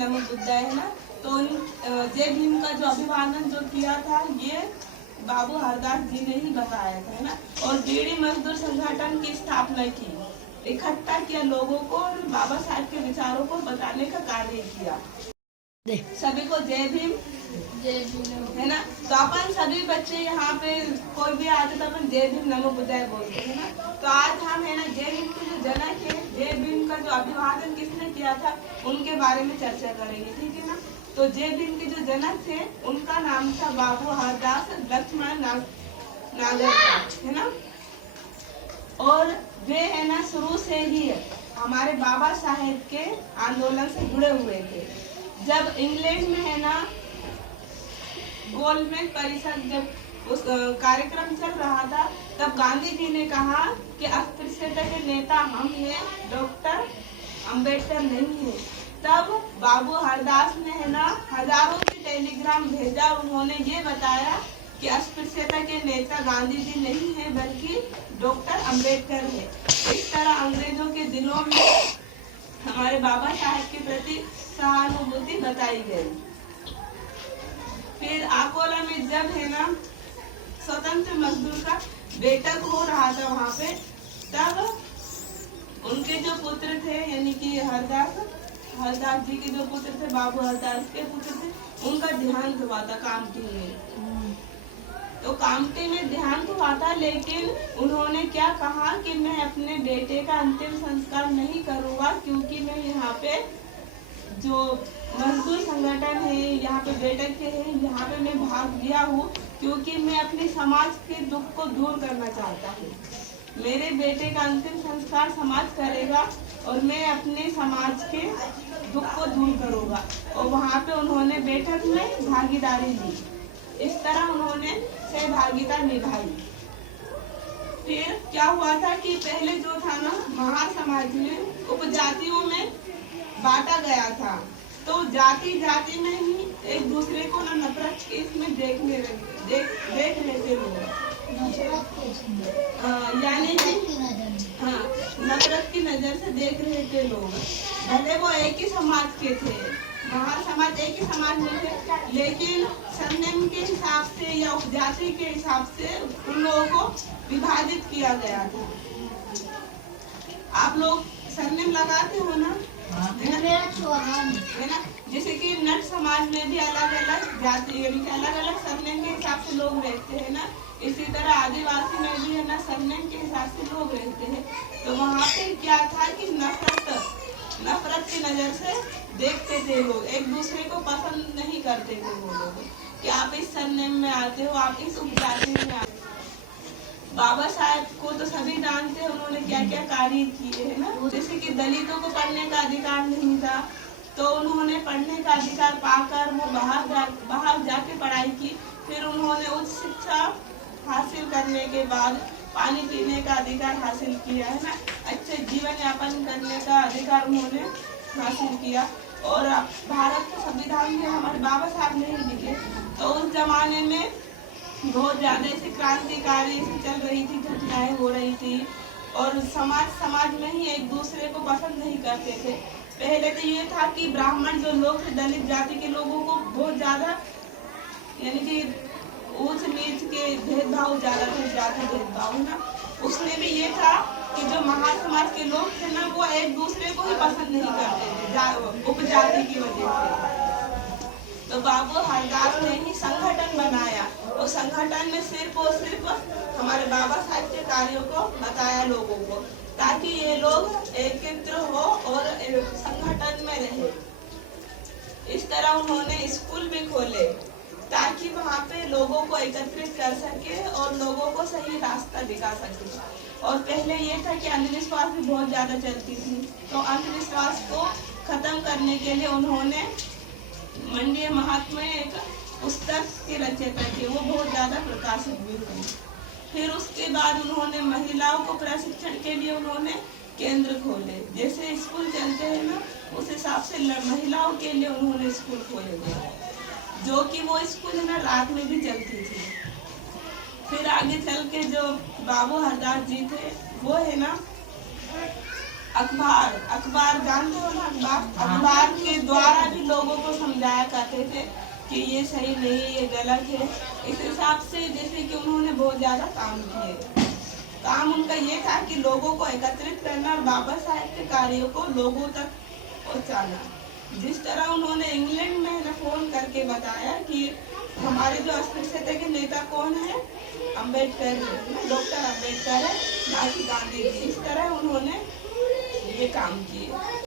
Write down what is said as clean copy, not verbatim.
नमो बुद्धाय है ना। तो जय भीम का जो अभिवादन जो किया था ये बाबू हरदास जी ने ही बताया था, है ना। और बीड़ी मजदूर संगठन की स्थापना की, इकट्ठा किया लोगों को और बाबा साहब के विचारों को बताने का कार्य किया। सभी को जय भीम, है ना। तो अपन सभी बच्चे यहाँ पे कोई भी आते तो अपन जय भीम नमो बुद्धाय बोलते हैं ना। तो आज हम है ना जय भीम के जो जनक है, जय भीम का जो अभिवादन किसने किया था उनके बारे में चर्चा करेंगे, ठीक है ना। तो जय भीम के जो जनक थे उनका नाम था बाबू हरदास लक्ष्मण नागर, है ना। और वे है ना शुरू से ही हमारे बाबा साहेब के आंदोलन से जुड़े हुए थे। जब इंग्लैंड में है ना गोलमेज परिषद जब उस कार्यक्रम चल रहा था तब गांधी जी ने कहा कि अस्पृश्यता के नेता हम हैं, डॉक्टर अंबेडकर नहीं है। तब बाबू हरदास ने है ना हजारों की टेलीग्राम भेजा, उन्होंने ये बताया कि अस्पृश्यता के नेता गांधी जी नहीं है बल्कि डॉक्टर अंबेडकर है। इस तरह अंग्रेजों के दिलों में हमारे बाबा साहेब के प्रति सहानुभूति बताई गई। फिर अकोला में जब है ना स्वतंत्र मजदूर का बैठक हो रहा था वहाँ पे, तब उनके जो पुत्र थे यानी कि हरदास जी के जो पुत्र थे, बाबू हरदास के पुत्र थे, उनका देहांत हुआ था कामठी में। तो कामठी में देहांत हुआ था, लेकिन उन्होंने क्या कहा कि मैं अपने बेटे का अंतिम संस्कार नहीं करूँगा क्योंकि मैं यहाँ पे जो मजदूर संगठन है यहाँ पे बैठक के है, यहाँ पे मैं भाग लिया हूँ क्योंकि मैं अपने समाज के दुख को दूर करना चाहता हूँ। मेरे बेटे का अंतिम संस्कार समाज करेगा और मैं अपने समाज के दुख को दूर करूँगा। और वहाँ पे उन्होंने बैठक में भागीदारी ली, इस तरह उन्होंने सहभागिता निभाई। फिर क्या हुआ था कि पहले जो था ना महार समाज में उपजातियों में बांटा गया था, तो जाति जाति में ही एक दूसरे को ना नफरत के इसमें देख लेते लोग, यानी कि हाँ नफरत की नजर से देख रहे थे लोग। भले वो एक ही समाज के थे, महार समाज एक ही समाज में थे, लेकिन सरनेम के हिसाब से या उपजाति के हिसाब से उन लोगों को विभाजित किया गया था। आप लोग सरनेम लगाते हो ना, है ना। जैसे कि नट समाज में भी अलग अलग जाति यानी कि अलग अलग सरनेम के हिसाब से लोग रहते हैं ना, इसी तरह आदिवासी में भी है ना सरनेम के हिसाब से लोग रहते हैं। तो वहाँ पे क्या था कि नफरत की नजर से देखते थे लोग, एक दूसरे को पसंद नहीं करते थे वो लोग कि आप इस सरनेम में आते हो, आप इस उपजाति में आते हो। बाबा साहब को तो सभी जानते हैं, उन्होंने क्या क्या कार्य किए है ना। जैसे कि दलितों को पढ़ने का अधिकार नहीं था, तो उन्होंने पढ़ने का अधिकार पाकर वो बाहर जाके पढ़ाई की। फिर उन्होंने उच्च शिक्षा हासिल करने के बाद पानी पीने का अधिकार हासिल किया, है ना। अच्छे जीवन यापन करने का अधिकार उन्होंने हासिल किया। और भारत के संविधान में हमारे बाबा साहब ने ही लिखे। तो उस जमाने में बहुत ज्यादा ऐसी क्रांतिकारी चल रही थी, घटनाएं हो रही थी और समाज में ही एक दूसरे को पसंद नहीं करते थे। पहले तो ये था कि ब्राह्मण जो लोग थे, दलित जाति के लोगों को बहुत ज्यादा यानी कि ऊंच नीच के भेदभाव ज्यादा थे, जाति भेदभाव, है ना। उसमें भी ये था कि जो महार समाज के लोग थे ना वो एक दूसरे को ही पसंद नहीं करते थे उपजाति की वजह से। तो बाबू हरदास ने ही संगठन बनाया और संगठन में सिर्फ और सिर्फ हमारे बाबा साहब के कार्यों को बताया लोगों को, ताकि ये लोग एकत्र हो और संगठन में रहे। इस तरह उन्होंने स्कूल भी खोले ताकि वहाँ पे लोगों को एकत्रित कर सके और लोगों को सही रास्ता दिखा सके। और पहले ये था कि अंधविश्वास भी बहुत ज्यादा चलती थी, तो अंधविश्वास को खत्म करने के लिए उन्होंने मंडीय महात्मा एक पुस्तक की रचना की, वो बहुत ज्यादा प्रकाशित भी हुई। फिर उसके बाद उन्होंने महिलाओं को प्रशिक्षण के लिए उन्होंने केंद्र खोले। जैसे स्कूल चलते हैं ना, उस हिसाब से महिलाओं के लिए उन्होंने स्कूल खोले गए, जो कि वो स्कूल ना रात में भी चलती थी। फिर आगे चल के जो बाबू हरदास जी थे वो है ना अखबार जानते हो ना, अखबार के द्वारा भी लोग लोगों को समझाया करते थे कि ये सही नहीं, ये गलत है। इस हिसाब से जैसे कि उन्होंने बहुत ज़्यादा काम किए। काम उनका ये था कि लोगों को एकत्रित करना और बाबा साहेब के कार्यों को लोगों तक पहुँचाना। जिस तरह उन्होंने इंग्लैंड में फ़ोन करके बताया कि हमारे जो अस्पृश्यता के नेता कौन है, अम्बेडकर, डॉक्टर अम्बेडकर है, ना कि गांधी जी। इस तरह उन्होंने ये काम किए।